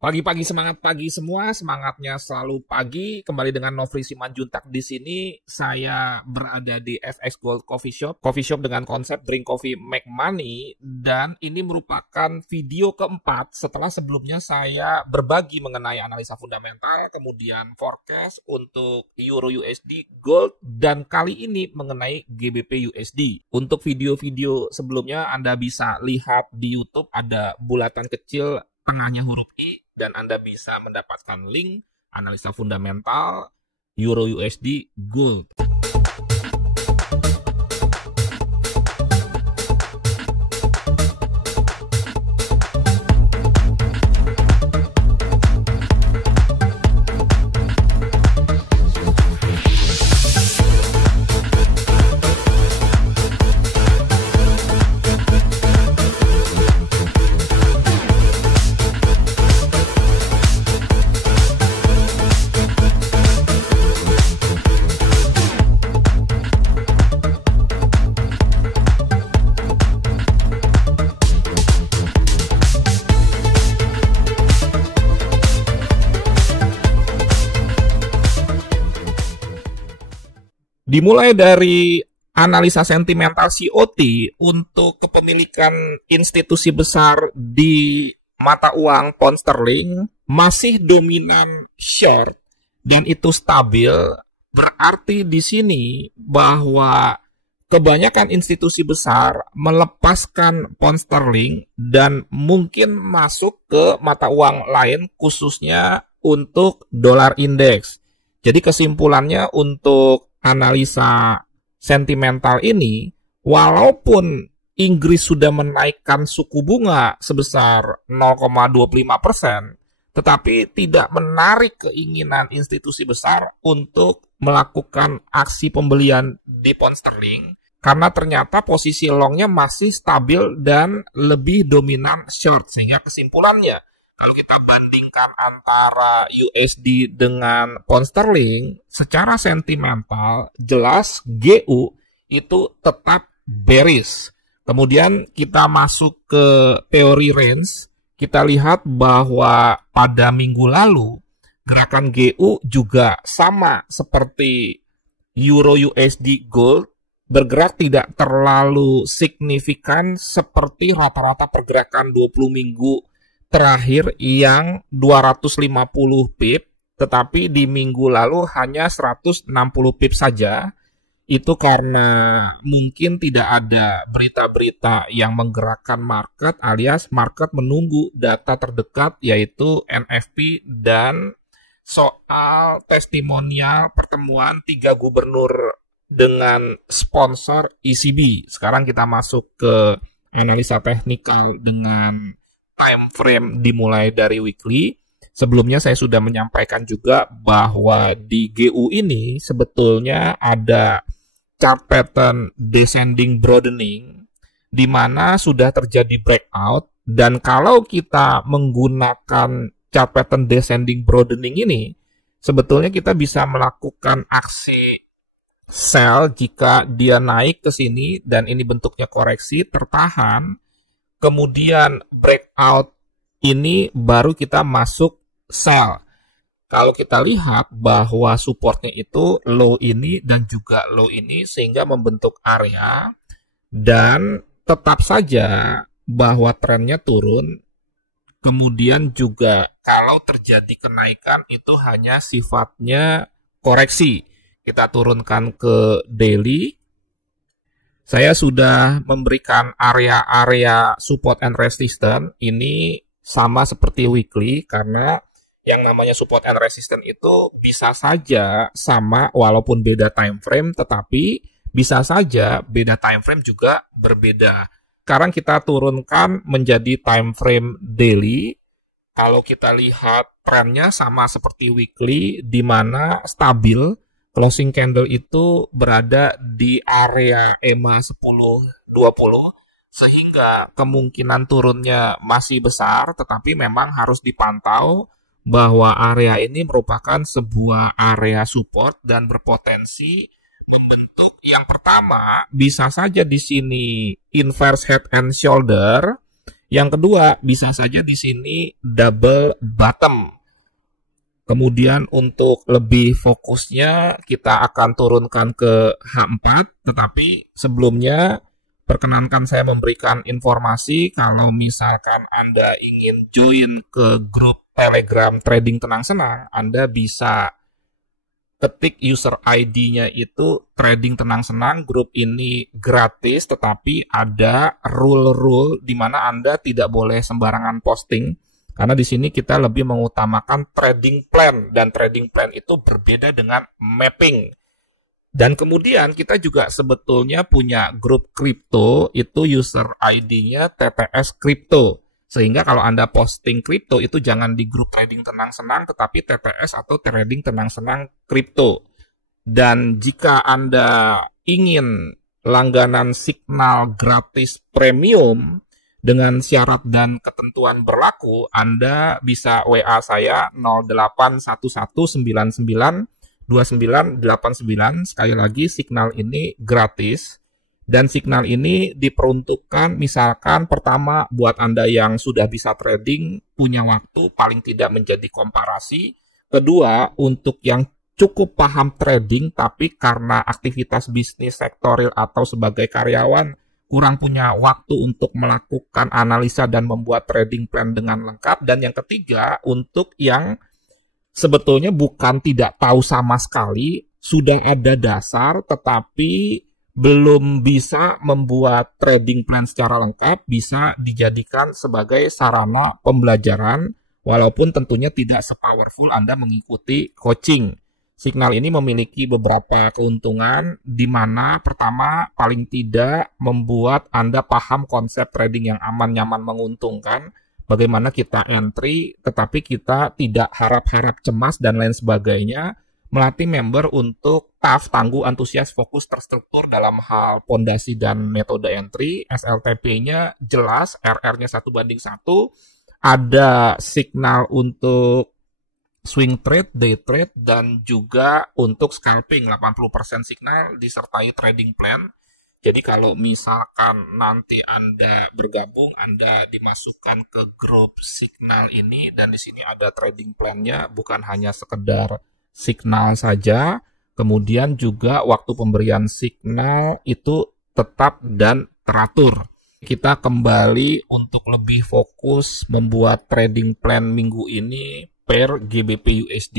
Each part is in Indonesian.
Pagi-pagi semangat pagi semua, semangatnya selalu pagi. Kembali dengan Nofri Simanjuntak di sini. Saya berada di FX Gold Coffee Shop dengan konsep Drink Coffee Make Money, dan ini merupakan video keempat setelah sebelumnya saya berbagi mengenai analisa fundamental, kemudian forecast untuk Euro USD, Gold, dan kali ini mengenai GBP USD. Untuk video-video sebelumnya Anda bisa lihat di YouTube, ada bulatan kecil tengahnya huruf I, dan Anda bisa mendapatkan link analisa fundamental Euro USD Gold. Dimulai dari analisa sentimental COT untuk kepemilikan institusi besar di mata uang pound sterling masih dominan short dan itu stabil, berarti di sini bahwa kebanyakan institusi besar melepaskan pound sterling dan mungkin masuk ke mata uang lain khususnya untuk dolar indeks. Jadi kesimpulannya untuk analisa sentimental ini, walaupun Inggris sudah menaikkan suku bunga sebesar 0,25%, tetapi tidak menarik keinginan institusi besar untuk melakukan aksi pembelian di pound sterling, karena ternyata posisi longnya masih stabil dan lebih dominan short. Sehingga kesimpulannya, kalau kita bandingkan antara USD dengan pound sterling, secara sentimental jelas GU itu tetap bearish. Kemudian kita masuk ke teori range, kita lihat bahwa pada minggu lalu gerakan GU juga sama seperti Euro USD Gold, bergerak tidak terlalu signifikan seperti rata-rata pergerakan 20 minggu terakhir yang 250 pip, tetapi di minggu lalu hanya 160 pip saja. Itu karena mungkin tidak ada berita-berita yang menggerakkan market, alias market menunggu data terdekat yaitu NFP dan soal testimonial pertemuan 3 gubernur dengan sponsor ECB. Sekarang kita masuk ke analisa teknikal dengan time frame dimulai dari weekly. Sebelumnya saya sudah menyampaikan juga bahwa di GU ini sebetulnya ada chart pattern descending broadening di mana sudah terjadi breakout, dan kalau kita menggunakan chart pattern descending broadening ini sebetulnya kita bisa melakukan aksi sell jika dia naik ke sini dan ini bentuknya koreksi tertahan. Kemudian breakout ini baru kita masuk sell. Kalau kita lihat bahwa supportnya itu low ini dan juga low ini sehingga membentuk area, dan tetap saja bahwa trennya turun. Kemudian juga kalau terjadi kenaikan itu hanya sifatnya koreksi. Kita turunkan ke daily. Saya sudah memberikan area-area support and resistance. Ini sama seperti weekly, karena yang namanya support and resistance itu bisa saja sama walaupun beda time frame, tetapi bisa saja beda time frame juga berbeda. Sekarang kita turunkan menjadi time frame daily. Kalau kita lihat trennya sama seperti weekly, di mana stabil. Closing candle itu berada di area EMA 10-20, sehingga kemungkinan turunnya masih besar, tetapi memang harus dipantau bahwa area ini merupakan sebuah area support dan berpotensi membentuk yang pertama bisa saja di sini inverse head and shoulder. Yang kedua, bisa saja di sini double bottom. Kemudian untuk lebih fokusnya kita akan turunkan ke H4, tetapi sebelumnya perkenankan saya memberikan informasi kalau misalkan Anda ingin join ke grup Telegram Trading Tenang Senang, Anda bisa ketik user ID-nya itu Trading Tenang Senang. Grup ini gratis, tetapi ada rule-rule di mana Anda tidak boleh sembarangan posting. Karena di sini kita lebih mengutamakan trading plan, dan trading plan itu berbeda dengan mapping. Dan kemudian kita juga sebetulnya punya grup kripto, itu user ID-nya TTS Crypto. Sehingga kalau Anda posting kripto itu jangan di grup Trading Tenang Senang, tetapi TTS atau Trading Tenang Senang Kripto. Dan jika Anda ingin langganan signal gratis premium dengan syarat dan ketentuan berlaku, Anda bisa WA saya 0811992989. Sekali lagi, signal ini gratis. Dan signal ini diperuntukkan misalkan pertama buat Anda yang sudah bisa trading, punya waktu paling tidak menjadi komparasi. Kedua, untuk yang cukup paham trading tapi karena aktivitas bisnis sektoril atau sebagai karyawan kurang punya waktu untuk melakukan analisa dan membuat trading plan dengan lengkap. Dan yang ketiga, untuk yang sebetulnya bukan tidak tahu sama sekali, sudah ada dasar tetapi belum bisa membuat trading plan secara lengkap, bisa dijadikan sebagai sarana pembelajaran, walaupun tentunya tidak sepowerful Anda mengikuti coaching. Signal ini memiliki beberapa keuntungan, di mana pertama paling tidak membuat Anda paham konsep trading yang aman, nyaman, menguntungkan, bagaimana kita entry, tetapi kita tidak harap-harap cemas dan lain sebagainya, melatih member untuk tough, tangguh, antusias, fokus, terstruktur dalam hal pondasi dan metode entry. SLTP-nya jelas, RR-nya 1:1, ada signal untuk swing trade, day trade, dan juga untuk scalping 80% signal disertai trading plan. Jadi kalau misalkan nanti Anda bergabung, Anda dimasukkan ke grup signal ini, dan di sini ada trading plan-nya, bukan hanya sekedar signal saja, kemudian juga waktu pemberian signal itu tetap dan teratur. Kita kembali untuk lebih fokus membuat trading plan minggu ini per GBP USD.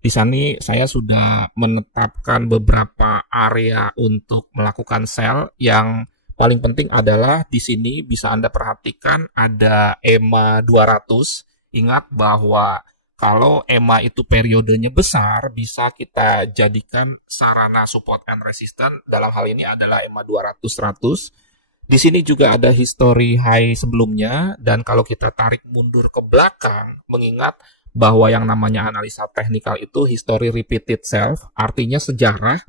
Di sini saya sudah menetapkan beberapa area untuk melakukan sell. Yang paling penting adalah di sini bisa Anda perhatikan ada EMA 200. Ingat bahwa kalau EMA itu periodenya besar, bisa kita jadikan sarana support and resistance. Dalam hal ini adalah EMA 200-100. Di sini juga ada history high sebelumnya, dan kalau kita tarik mundur ke belakang, mengingat bahwa yang namanya analisa teknikal itu history repeat itself, artinya sejarah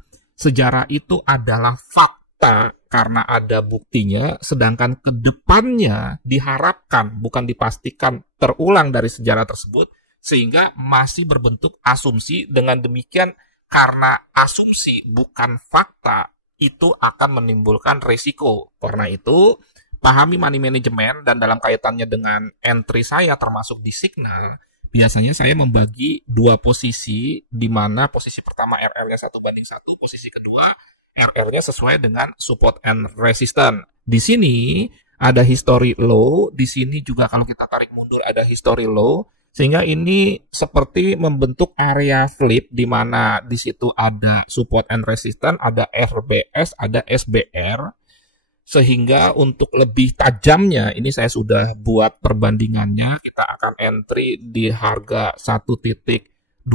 itu adalah fakta karena ada buktinya, sedangkan kedepannya diharapkan, bukan dipastikan, terulang dari sejarah tersebut, sehingga masih berbentuk asumsi. Dengan demikian, karena asumsi bukan fakta, itu akan menimbulkan risiko. Karena itu, pahami money management, dan dalam kaitannya dengan entry saya termasuk di signal, biasanya saya membagi dua posisi, di mana posisi pertama RR-nya 1:1, posisi kedua RR-nya sesuai dengan support and resistance. Di sini ada history low, di sini juga kalau kita tarik mundur ada history low, sehingga ini seperti membentuk area flip, di mana di situ ada support and resistance, ada RBS, ada SBR. Sehingga untuk lebih tajamnya, ini saya sudah buat perbandingannya, kita akan entry di harga 1.2430,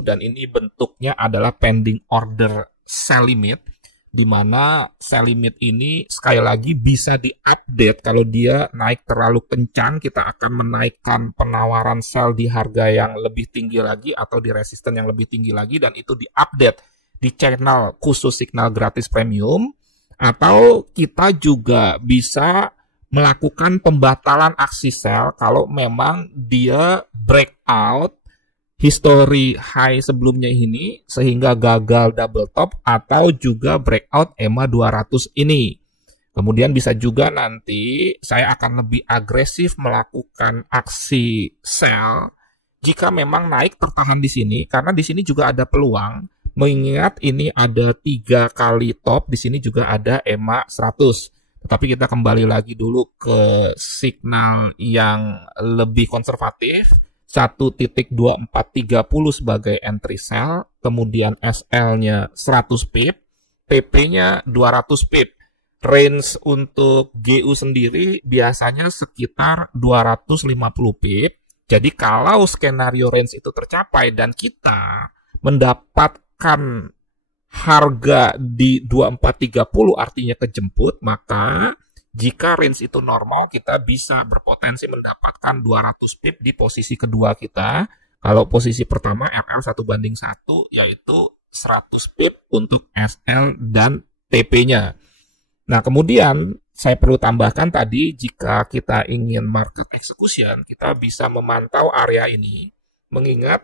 dan ini bentuknya adalah pending order sell limit, di mana sell limit ini sekali lagi bisa diupdate. Kalau dia naik terlalu kencang, kita akan menaikkan penawaran sell di harga yang lebih tinggi lagi atau di resisten yang lebih tinggi lagi, dan itu diupdate di channel khusus signal gratis premium. Atau kita juga bisa melakukan pembatalan aksi sell kalau memang dia breakout history high sebelumnya ini sehingga gagal double top, atau juga breakout EMA 200 ini. Kemudian bisa juga nanti saya akan lebih agresif melakukan aksi sell jika memang naik tertahan di sini, karena di sini juga ada peluang. Mengingat ini ada 3 kali top, di sini juga ada EMA 100. Tetapi kita kembali lagi dulu ke signal yang lebih konservatif. 1.2430 sebagai entry sell, kemudian SL-nya 100 pip, PP-nya 200 pip. Range untuk GU sendiri biasanya sekitar 250 pip. Jadi kalau skenario range itu tercapai dan kita mendapatkan harga di 2430 artinya kejemput, maka jika range itu normal kita bisa berpotensi mendapatkan 200 pip di posisi kedua kita. Kalau posisi pertama RL 1:1 yaitu 100 pip untuk SL dan TP-nya. Nah, kemudian saya perlu tambahkan tadi, jika kita ingin market execution, kita bisa memantau area ini. Mengingat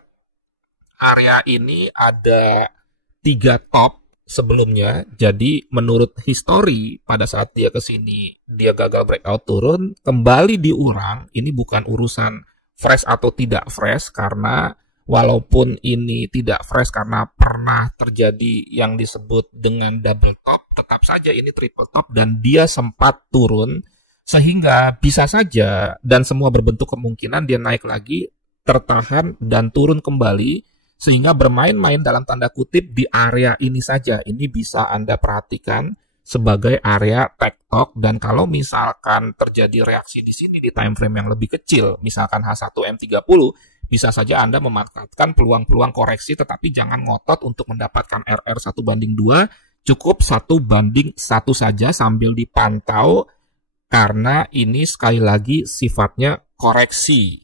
area ini ada 3 top sebelumnya, jadi menurut histori pada saat dia ke sini, dia gagal breakout turun, kembali diurang. Ini bukan urusan fresh atau tidak fresh, karena walaupun ini tidak fresh karena pernah terjadi yang disebut dengan double top, tetap saja ini triple top dan dia sempat turun, sehingga bisa saja dan semua berbentuk kemungkinan dia naik lagi, tertahan dan turun kembali, sehingga bermain-main dalam tanda kutip di area ini saja. Ini bisa Anda perhatikan sebagai area tektok, dan kalau misalkan terjadi reaksi di sini di time frame yang lebih kecil, misalkan H1M30, bisa saja Anda memanfaatkan peluang-peluang koreksi, tetapi jangan ngotot untuk mendapatkan RR 1:2, cukup 1:1 saja sambil dipantau, karena ini sekali lagi sifatnya koreksi.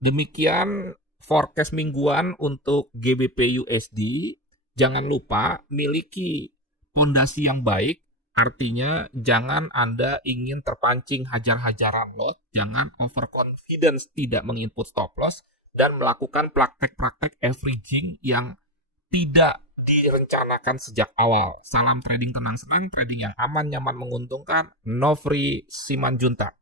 Demikian forecast mingguan untuk GBP USD. Jangan lupa miliki pondasi yang baik, artinya jangan Anda ingin terpancing hajar-hajaran lot, jangan overconfidence tidak menginput stop loss, dan melakukan praktek-praktek averaging yang tidak direncanakan sejak awal. Salam trading tenang senang, trading yang aman, nyaman, menguntungkan. Nofri Simanjuntak.